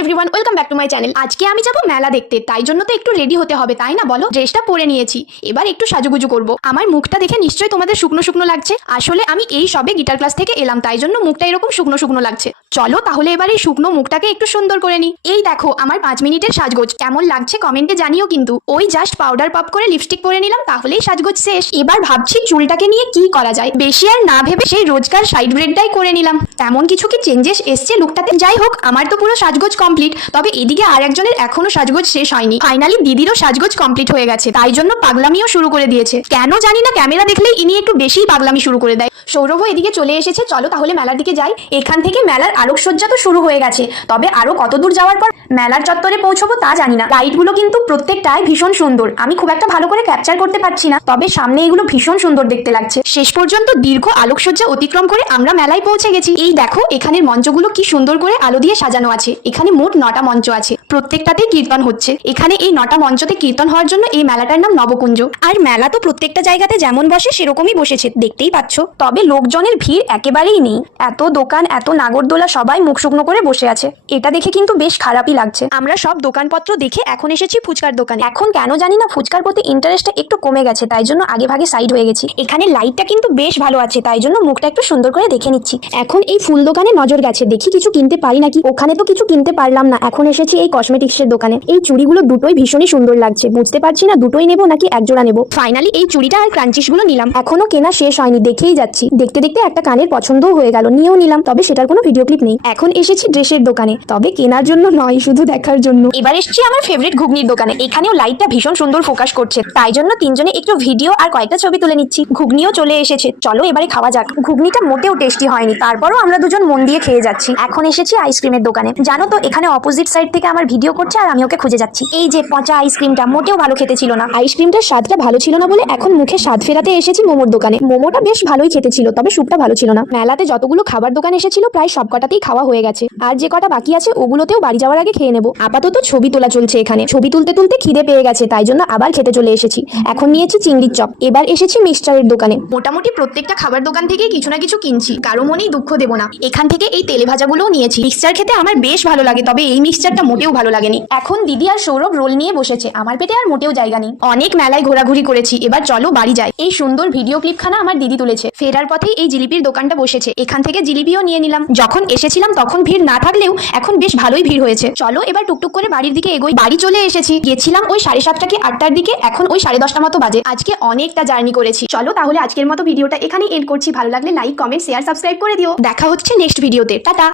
Everyone, welcome back to my channel. আজকে আমি যাব মেলা দেখতে, তাই জন্য তো একটু রেডি হতে হবে, তাই না বলো? ড্রেসটা পরে নিয়েছি, এবার একটু সাজুগুজু করব। আমার মুখটা দেখে নিশ্চয়ই তোমাদের শুকনো শুকনো লাগছে। আসলে আমি এই সবে গিটার ক্লাস থেকে এলাম, তাই জন্য মুখটা এরকম শুকনো শুকনো লাগছে। চলো তাহলে এবার এই শুকনো মুখটাকে একটু সুন্দর করে নিই। এই দেখো আমার 5 মিনিটের সাজগোজ, কেমন লাগছে কমেন্টে জানিও কিন্তু। ওই জাস্ট পাউডার পপ করে লিপস্টিক পরে নিলাম, তাহলেই সাজগোজ শেষ। এবার ভাবছি চুলটাকে নিয়ে কি করা যায়। বেশি আর না ভেবে সেই রোজকার সাইড ব্রেডটাই করে নিলাম। তেমন কিছু কি চেঞ্জেস এসছে লুকটাতে? যাই হোক, আমার তো পুরো সাজগোজ কমপ্লিট। তবে এদিকে আর একজনের এখনো সাজগোজ শেষ হয়নি। ফাইনালি দিদিরও সাজগোজ কমপ্লিট হয়ে গেছে, তাই জন্য পাগলামিও শুরু করে দিয়েছে। কেন জানি না, ক্যামেরা দেখলেই ইনি একটু বেশি পাগলামি শুরু করে দেয়। সৌরভও এদিকে চলে এসেছে, চলো তাহলে মেলার দিকে যাই। এখান থেকে মেলার আলোকসজ্জা তো শুরু হয়ে গেছে, তবে আরো কত দূর যাওয়ার পর মেলার চত্বরে পৌঁছবো তা জানি না। লাইটগুলো কিন্তু প্রত্যেকটাই ভীষণ সুন্দর, আমি খুব একটা ভালো করে ক্যাপচার করতে পারছি না, তবে সামনে এগুলো ভীষণ সুন্দর দেখতে লাগছে। শেষ পর্যন্ত দীর্ঘ আলোকসজ্জা অতিক্রম করে আমরা মেলায় পৌঁছে গেছি। এই দেখো এখানের মঞ্চগুলো কি সুন্দর করে আলো দিয়ে সাজানো আছে। এখানে মোট 9টা মঞ্চ আছে, প্রত্যেকটাতেই কীর্তন হচ্ছে। এখানে এই 9টা মঞ্চতে কীর্তন হওয়ার জন্য এই মেলাটার নাম নবকুঞ্জ। আর মেলা তো প্রত্যেকটা জায়গাতে যেমন বসে সেরকমই বসেছে, দেখতেই পাচ্ছ। তবে লোকজনের ভিড় একেবারেই নেই। এত দোকান, এত নাগরদোলা, সবাই মুখ শুকনো করে বসে আছে। এটা দেখে কিন্তু বেশ খারাপই লাগছে। আমরা সব দোকানপত্র দেখে এখন এসেছি ফুচকার দোকানে। এখন কেন জানি না ফুচকার প্রতি ইন্টারেস্টটা একটু কমে গেছে, তাই জন্য আগে ভাগে সাইড হয়ে গেছি। এখানে লাইটটা কিন্তু বেশ ভালো আছে, তাই জন্য মুখটা একটু সুন্দর করে দেখে নিচ্ছি। এখন এই ফুল দোকানে নজর গেছে, দেখি কিছু কিনতে পারি নাকি। ওখানে তো কিছু কিনতে পারলাম না। এখন এসেছি এই কসমেটিক্সের দোকানে। এই চুড়িগুলো দুটোই ভীষণই সুন্দর লাগছে, বুঝতে পারছি না দুটোই নেবো নাকি একজোড়া নেবো। ফাইনালি এই চুড়িটা আর ক্রাঞ্চিস গুলো নিলাম। এখনো কেনা শেষ হয়নি, দেখেই যাচ্ছি। দেখতে দেখতে একটা কানের পছন্দও হয়ে গেল, নিয়েও নিলাম, তবে সেটার কোনো ভিডিও ক্লিপ নেই। এখন এসেছি ড্রেসের দোকানে, তবে কেনার জন্য নয়, শুধু দেখার জন্য। এবার এসেছি আমার ফেভারিট ঘুগনির দোকানে। এখানেও লাইটটা ভীষণ সুন্দর ফোকাস করছে, তাই জন্য তিনজনে একটু ভিডিও আর কয়েকটা ছবি তুলে নিচ্ছি। ঘুগনিও চলে এসেছে, চলো এবারে খাওয়া যাক। ঘুগনিটা মোটেও টেস্টি হয়নি, তারপরও আমরা দুজন মন দিয়ে খেয়ে যাচ্ছি। এখন এসেছি আইসক্রিমের দোকানে। জানো তো এখানে অপোজিট সাইড থেকে আমার ভিডিও করছে আর আমি ওকে খুঁজে যাচ্ছি। এই যে পচা আইসক্রিমটা, মোটেও ভালো খেতে ছিল না। আইসক্রিমটার স্বাদটা ভালো ছিল না বলে এখন মুখে স্বাদ ফেরাতে এসেছি মোমোর দোকানে। মোমোটা বেশ ভালোই খেতে ছিল, তবে স্যুপটা ভালো ছিল না। মেলাতে যতগুলো খাবার দোকান এসেছিল প্রায় সবকটাতেই খাওয়া হয়ে গেছে, আর যে কটা বাকি আছে ওগুলোতেও বাড়ি যাওয়ার আগে খেয়ে নেবো। আপাতত ছবি তোলা চলছে এখানে। ছবি তুলতে তুলতে খিদে পেয়ে গেছে, তাই জন্য আবার খেতে চলে এসেছি। এখন নিয়েছি চিংড়ির চপ। এবার এসেছি মিক্সচারের দোকানে। মোটামুটি প্রত্যেকটা খাবার দোকান থেকেই কিছু না কিছু কিনছি, কারো মনেই দুঃখ দেবো না। এখান থেকে এই তেলে ভাজাগুলোও নিয়েছি। মিক্সচার খেতে আমার বেশ ভালো লাগে, তবে এই মিক্সচারটা মোটেও ভালো লাগেনি। এখন দিদি আর সৌরভ রোল নিয়ে বসেছে, আমার পেটে আর মোটেও জায়গা নেই। অনেক মেলায় ঘোরাঘুরি করেছি, এবার চলো বাড়ি যাই। এই সুন্দর ভিডিও ক্লিপখানা আমার দিদি তুলেছে। ফেরার পথেই এই জিলিপির দোকানটা বসেছে, এখান থেকে জিলিপিও নিয়ে নিলাম। যখন এসেছিলাম তখন ভিড় না থাকলেও এখন বেশ ভালোই ভিড় হয়েছে। চলো এবার টুকটুক করে বাড়ির দিকে এগোই। বাড়ি চলে এসেছি, গেছিলাম ওই 7:30 কি 8টার দিকে, এখন ওই 10:30 মতো বাজে। আজকে অনেকটা জার্নি করেছি। চলো তাহলে আজকের মতো ভিডিওটা এখানেই এন্ড করছি। ভালো লাগলে লাইক, কমেন্ট, শেয়ার, সাবস্ক্রাইব করে দিও। দেখা হচ্ছে নেক্সট ভিডিওতে। টাটা।